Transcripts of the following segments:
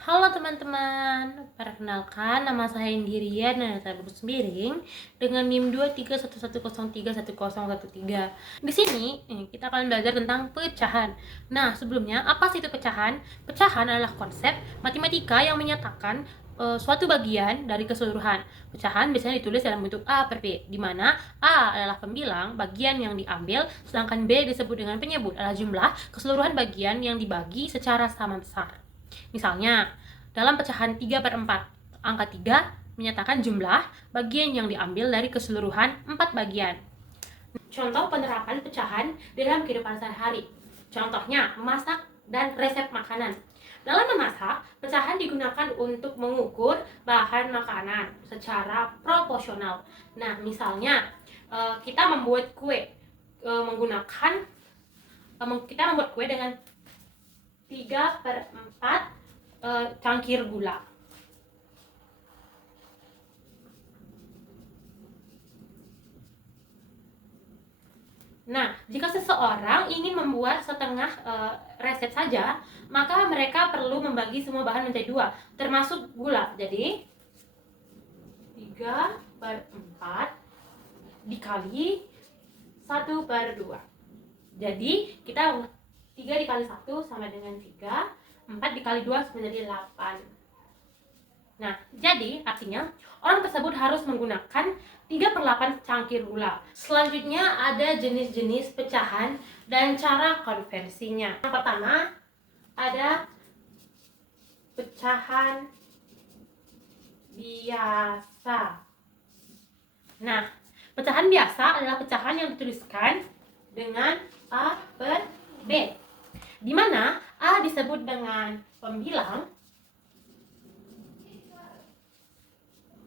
Halo teman-teman, perkenalkan nama saya Indirian dan saya lulus Miring dengan NIM 23110310113. Di sini kita akan belajar tentang pecahan. Nah, sebelumnya apa sih itu pecahan? Pecahan adalah konsep matematika yang menyatakan suatu bagian dari keseluruhan. Pecahan biasanya ditulis dalam bentuk A per B, di mana A adalah pembilang bagian yang diambil, sedangkan B disebut dengan penyebut adalah jumlah keseluruhan bagian yang dibagi secara sama besar. Misalnya, dalam pecahan 3 per 4, angka 3 menyatakan jumlah bagian yang diambil dari keseluruhan 4 bagian. Contoh penerapan pecahan dalam kehidupan sehari-hari. Contohnya, memasak dan resep makanan. Dalam memasak, pecahan digunakan untuk mengukur bahan makanan secara proporsional. Nah, misalnya kita membuat kue dengan 3 per 4 cangkir gula. Nah, jika seseorang ingin membuat setengah resep saja, maka mereka perlu membagi semua bahan menjadi 2, termasuk gula. Jadi 3 per 4 dikali 1 per 2. Jadi kita 3 dikali 1 sama dengan 3, 4 dikali 2 sama jadi 8. Nah, jadi artinya orang tersebut harus menggunakan 3 per 8 cangkir gula. Selanjutnya ada jenis-jenis pecahan dan cara konversinya. Yang pertama ada pecahan biasa. Nah, pecahan biasa adalah pecahan yang dituliskan dengan A per B, di mana A disebut dengan pembilang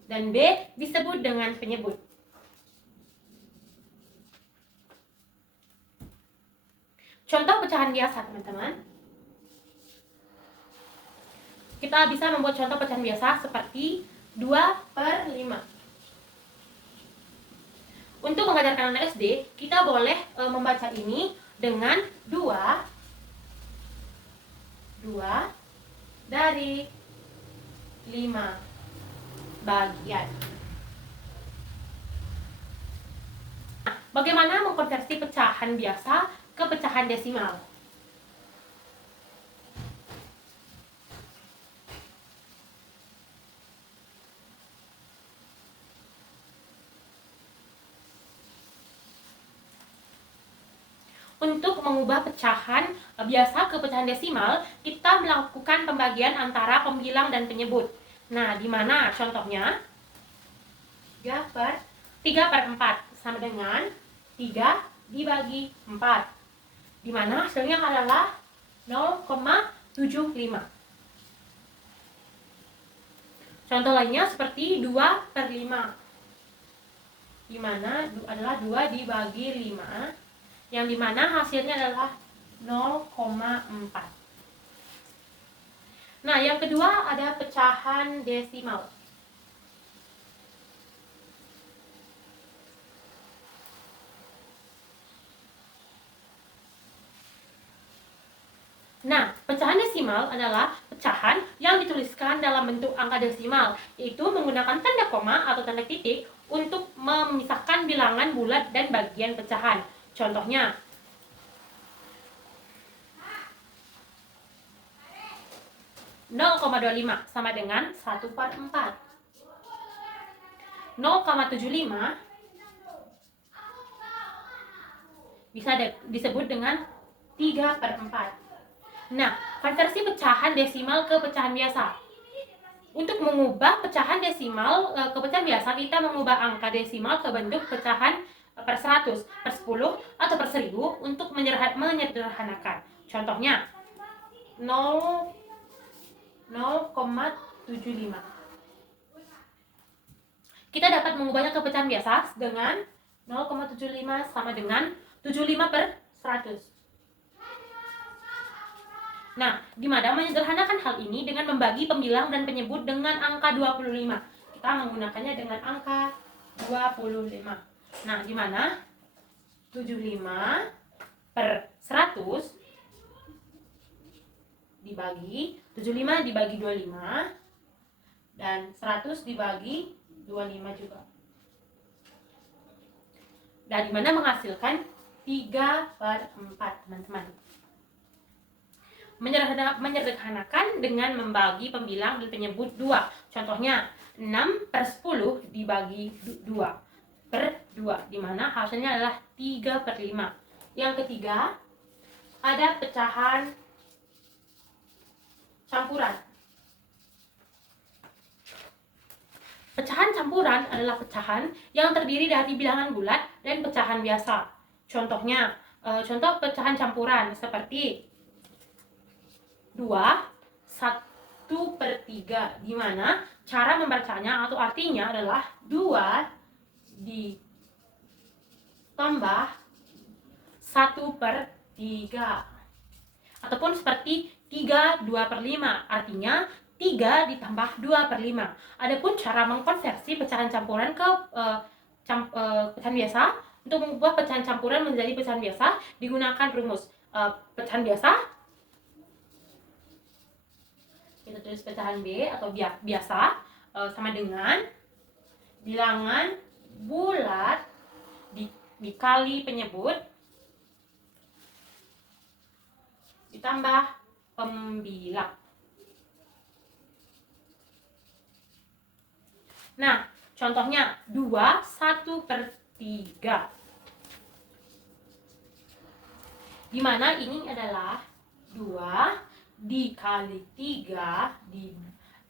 dan B disebut dengan penyebut. Contoh pecahan biasa, teman-teman. Kita bisa membuat contoh pecahan biasa seperti 2 per 5. Untuk mengajarkan anak SD, kita boleh membaca ini dengan 2 dari 5 bagian. Bagaimana mengkonversi pecahan biasa ke pecahan desimal? Untuk mengubah pecahan biasa ke pecahan desimal, kita melakukan pembagian antara pembilang dan penyebut. Nah, di mana contohnya? 3 per 4 sama dengan 3 dibagi 4, di mana hasilnya adalah 0,75. Contoh lainnya seperti 2 per 5, di mana adalah 2 dibagi 5, yang dimana hasilnya adalah 0,4. Nah, yang kedua ada pecahan desimal. Nah, pecahan desimal adalah pecahan yang dituliskan dalam bentuk angka desimal, yaitu menggunakan tanda koma atau tanda titik untuk memisahkan bilangan bulat dan bagian pecahan. Contohnya, (0,25) sama dengan 1 per 4. 0,75 bisa disebut dengan 3 per 4. Nah, konversi pecahan desimal ke pecahan biasa. Untuk mengubah pecahan desimal ke pecahan biasa, kita mengubah angka desimal ke bentuk pecahan per 100, per 10, atau per 1000 untuk menyederhanakan. Contohnya 0,75. Kita dapat mengubahnya ke pecahan biasa dengan 0,75 sama dengan 75 per 100. Nah, dimana menyederhanakan hal ini dengan membagi pembilang dan penyebut dengan angka 25. Kita menggunakannya dengan angka 25. Nah, dimana 75 per 100 dibagi 75 dibagi 25 dan 100 dibagi 25 juga. Dan dimana menghasilkan 3/4, teman-teman. Menyederhanakan dengan membagi pembilang dan penyebut 2. Contohnya 6/10 dibagi 2/2, dimana hasilnya adalah 3/5. Yang ketiga, ada pecahan campuran. Pecahan campuran adalah pecahan yang terdiri dari bilangan bulat dan pecahan biasa. Contohnya, contoh pecahan campuran seperti 1/3, di mana cara membacanya atau artinya adalah 2 ditambah 1/3. Ataupun seperti 3/2/5, artinya 3 ditambah 2/5. Adapun cara mengkonversi pecahan campuran ke pecahan biasa, untuk mengubah pecahan campuran menjadi pecahan biasa digunakan rumus pecahan biasa. Kita tulis pecahan B atau biasa sama dengan bilangan bulat dikali penyebut ditambah pembilang. Nah, contohnya 2 1/3, dimana ini adalah 2 dikali 3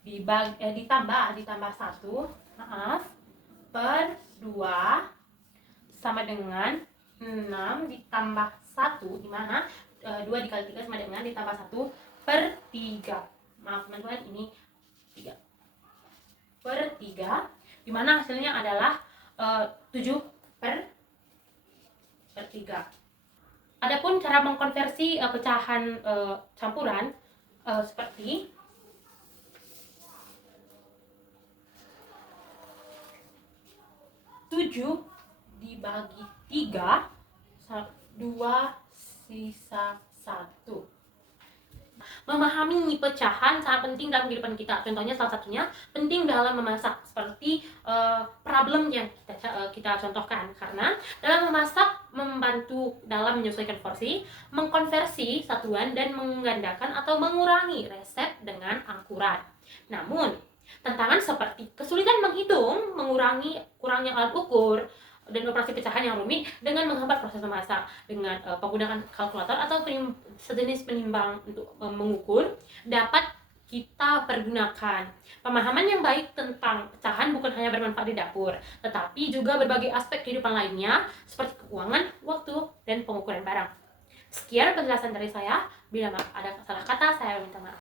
ditambah 1 per 2 sama dengan 6 ditambah 1, dimana 2 dikali 3 sama dengan ditambah 1/3. Maaf teman-teman, ini 3/3, dimana hasilnya adalah 7/3. Adapun cara mengkonversi pecahan campuran seperti 7 dibagi 3, 2 sisa 1. Memahami pecahan sangat penting dalam kehidupan kita. Contohnya salah satunya penting dalam memasak, seperti problem yang kita contohkan. Karena dalam memasak membantu dalam menyesuaikan porsi, mengkonversi satuan, dan menggandakan atau mengurangi resep dengan angkuran. Namun, tantangan seperti kesulitan menghitung, kurangnya alat ukur, dan operasi pecahan yang rumit dengan menghambat proses memasak. Dengan penggunaan kalkulator atau sejenis penimbang untuk mengukur dapat kita pergunakan. Pemahaman yang baik tentang pecahan bukan hanya bermanfaat di dapur, tetapi juga berbagai aspek kehidupan lainnya seperti keuangan, waktu, dan pengukuran barang. Sekian penjelasan dari saya. Bila ada salah kata, saya minta maaf.